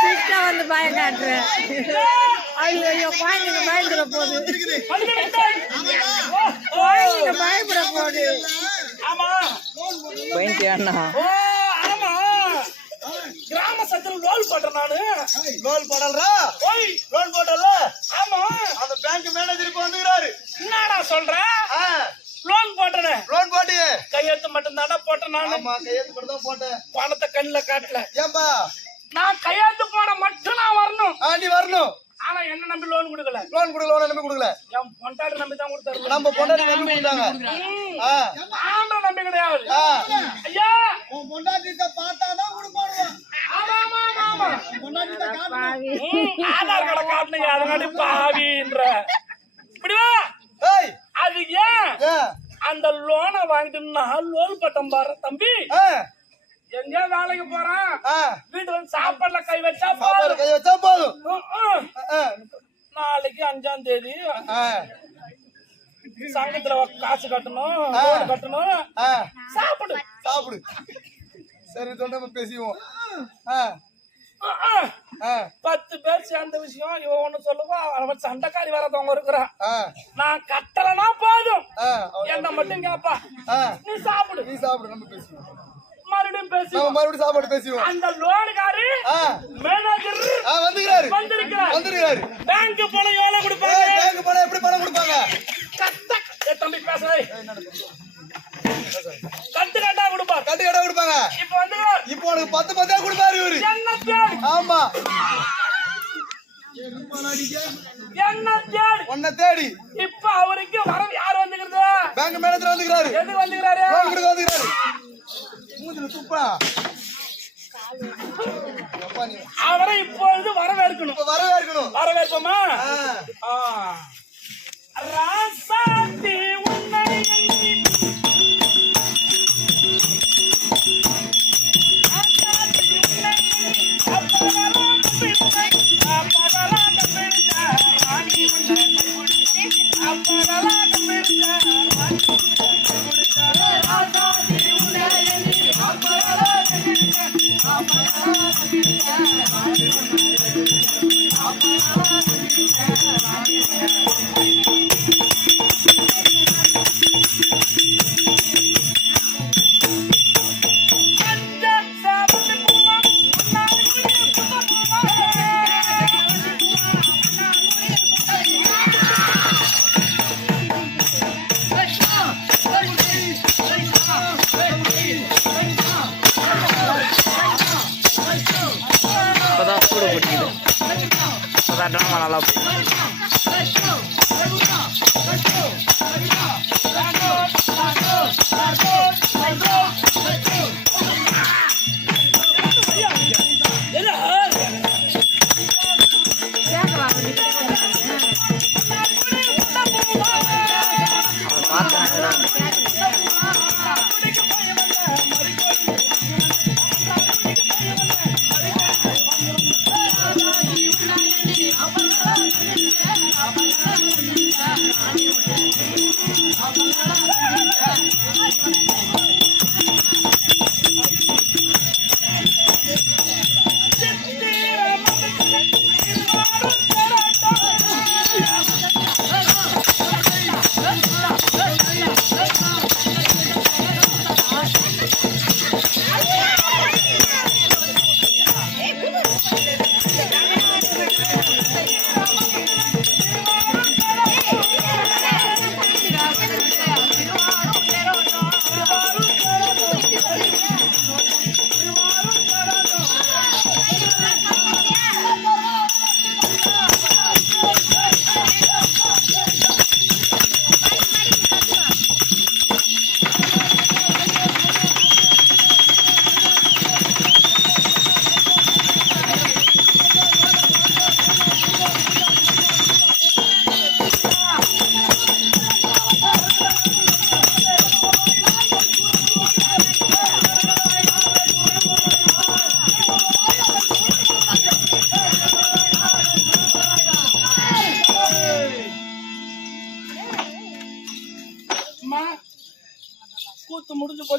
சிஸ்டா வந்து பயம் காட்டுறேன். ஐயோ ஐயோ குழந்தைங்க பயந்துட போகுது. குழந்தைங்க பயப்பட போகுது. பயந்துட்டியாண்ணா? கிராம சத்துல லோல் போட்டேன் நானு. லோன் போடலா? லோன் போடல? ஆமா. அந்த பேங்க் மேனேஜர் இப்ப வந்துறாரு. என்னடா சொல்ற? லோன் போட்டேன். லோன் போட்டு கையெழுத்து மட்டும் தானே போட்டேன் நானு. ஆமா, கையெழுத்து மட்டும் தான் போட்டேன். பணத்தை கண்ணுல காட்டல. ஏம்பா நான் கையெழுத்து போட மட்டும் நான் வரணும். நீ வரணும். ஆனா என்ன நம்பி லோன் கொடுக்கல. லோன் நம்பி கொடுக்கல. என் பொண்டாட்டி நம்பி தான் கொடுத்தாரு. நம்ம பொண்டாட்டி நம்பி கொடுத்தாங்க. ஆமா நம்பி கிடையாது. ஐயா உன் பொண்டாட்டிட்ட பார்த்தாதான் கொடுப்பாங்க. ஆமா ஆமா ஆமா. பொண்டாட்டிட்ட பாவி. ஆதார் கார்டு காட்டுனீங்க அதனால பாவின்ற. இப்படி வா. ஏய் அது ஏன் அந்த லோனை வாங்கிட்டு நான் லோன் பட்டம் பாரு தம்பி. எங்க வேலைக்கு போறான் வீட்டுல வந்து சாப்பாடுல கை வச்சா சாப்பாடு கை வச்சா போதும். நாளைக்கு 5ஆம் தேதி சங்கத்துல காசு கட்டணும், loan கட்டணும். சாப்பிடு சாப்பிடு. சரி தொண்டை பேசிவோம். 10 பேர் சேர்ந்த விஷயம் இவன் ஒண்ணு சொல்லுவான். அவன் சண்டைக்காரி வரதவங்க இருக்கிறான். நான் கட்டலனா போதும் என்ன மட்டும் கேப்பா. நீ சாப்பிடு நம்ம பேசுவோம். மறுபடியும் பேசுவோம். மறுபடியும் சாப்பாடு பேசுவோம். அந்த லோனுக்காரு மேனேஜர் வந்திருக்காரு. பேங்க் பணம் எவ்வளவு கொடுப்பாங்க? பேங்க் பணம் எப்படி பணம் கொடுப்பாங்க? தம்பி பேசுறே கட்டு கட்டா கொடுப்பாரு. இப்போ உனக்கு 10 கொடுப்பாரு இவரு. ஆமா உன்னை தேடி இப்ப அவருக்கு வர யாரு வந்துக்கிறது? Bank manager வந்துக்கிறாரு. எது வந்துக்கிறாரு? லோன் கொடுக்க வந்துக்கிறாரு. மூஞ்சில துப்பா. அவரை இப்பொழுது வரவேற்கணும். வரவேற்போமா? ராசாத்தி உன்னை நல்லா Apa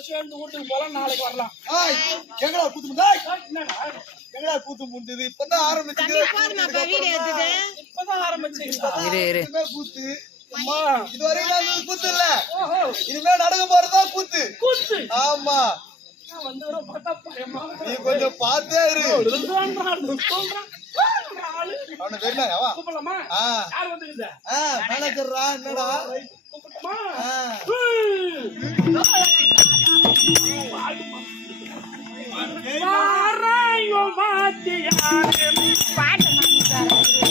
சேர்ந்து வீட்டுக்கு போலாம், நாளைக்கு வரலாம். ஆய், எங்கடா கூத்து முடிஞ்சு? என்னடா எங்கடா கூத்து முடிஞ்சது? இப்பதான் ஆரம்பிச்சது. இப்பதான் ஆரம்பிச்சீங்க? இதுமே கூத்து. அம்மா, இதுவரைக்கும் நான் கூத்து இல்ல. ஓஹோ, இனிமே நடக்க போறதுதான் கூத்து. கூத்து. ஆமா, நான் வந்து வர பார்த்தா பயமா நீ கொஞ்சம் பார்த்தே இரு. சொல்றான். அவனை தெரியுமா? வா. கூப்பிடலாமா? ஆ, யார் வந்துருந்த? மேனேஜர்ரா, என்னடா? கூப்பிட்டுமா? ஆ. வாராயோ மாத்தியாரே. பாட்டு